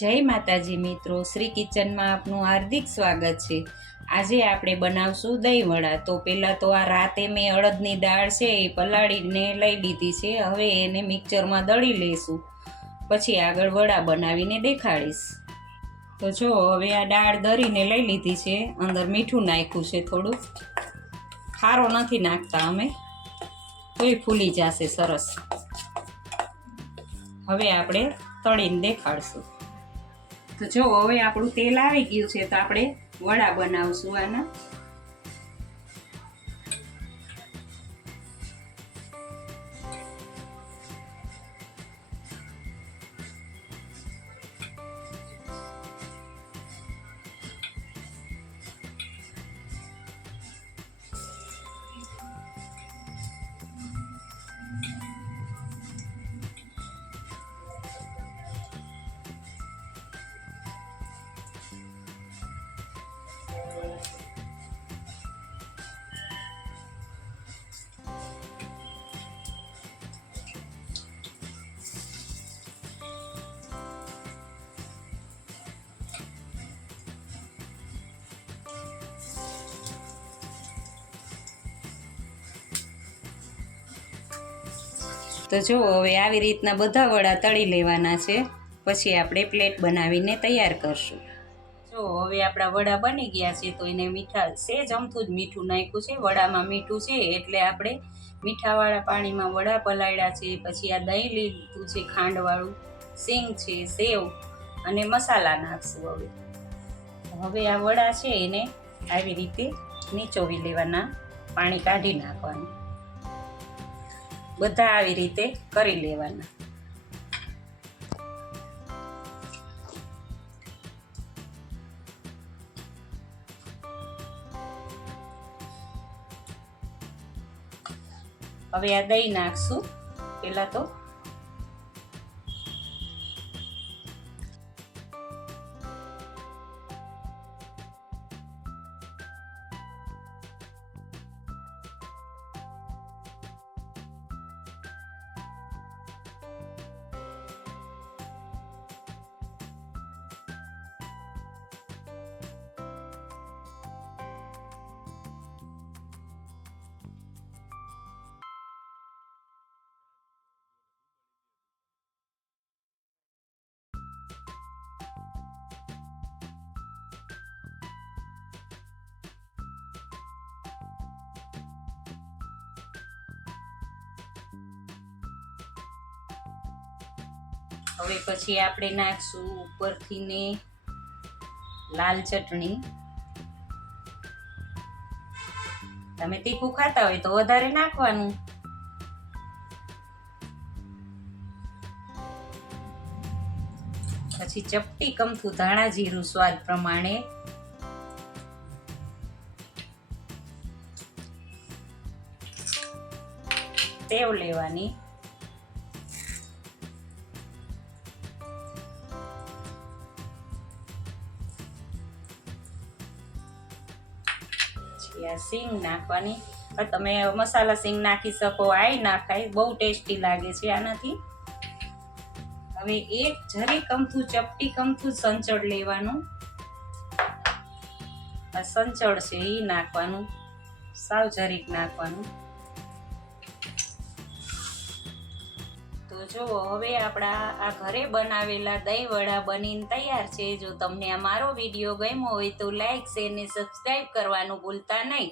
જય માતાજી મિત્રો, શ્રી કિચનમાં આપનું હાર્દિક સ્વાગત છે। આજે આપણે બનાવશું દહીં વડા। તો પહેલાં તો આ રાતે મેં અડદની દાળ છે એ પલાળીને લઈ લીધી છે। હવે એને મિક્સરમાં દળી લઈશું, પછી આગળ વડા બનાવીને દેખાડીશ। તો જો હવે આ દાળ દળીને લઈ લીધી છે, અંદર મીઠું નાખ્યું છે થોડું, ખારો નથી નાખતા અમે, તોય ફૂલી જશે સરસ। હવે આપણે તળીને દેખાડશું। તો જો હવે આપણું તેલ આવી ગયું છે, તો આપણે વડા બનાવશું આના। તો જો હવે આવી રીતના બધા વડા તળી લેવાના છે, પછી આપણે પ્લેટ બનાવીને તૈયાર કરશું। જો હવે આપણા વડા બની ગયા છે, તો એને મીઠા સેજ અમથું જ મીઠું નાખ્યું છે, વડામાં મીઠું છે એટલે આપણે મીઠાવાળા પાણીમાં વડા પલાળ્યા છે। પછી આ દહીં લીધું છે ખાંડવાળું, સિંગ છે, સેવ અને મસાલા નાખશું। હવે આ વડા છે એને આવી રીતે નીચોવી લેવાના, પાણી કાઢી નાખવાનું, બધા આવી રીતે કરી લેવાના। હવે આ દહીં નાખશું પહેલા તો। હવે પછી આપણે નાખશું ઉપરથી ને લાલ ચટણી। તમે તીખું ખાતા હોય તો વધારે નાખવાનું। પછી ચપટી કમથું ધાણા જીરું સ્વાદ પ્રમાણે, સેવ લેવાની, સિંગ નાખવાની। તમે મસાલા સિંગ નાખી શકો, આઈ નાખાય, બહુ ટેસ્ટી લાગે છે આનાથી। હવે એક જરી કમથું ચપટી કમથું સંચળ લેવાનું, આ સંચળ છે એ નાખવાનું, સાવ જરીક નાખવાનું। તો જો હવે આપણા આ ઘરે બનાવેલા દહીં વડા બનીને તૈયાર છે। જો તમને આ મારો વિડીયો ગમ્યો હોય તો લાઈક, શેર ને સબસ્ક્રાઈબ કરવાનું ભૂલતા નહીં।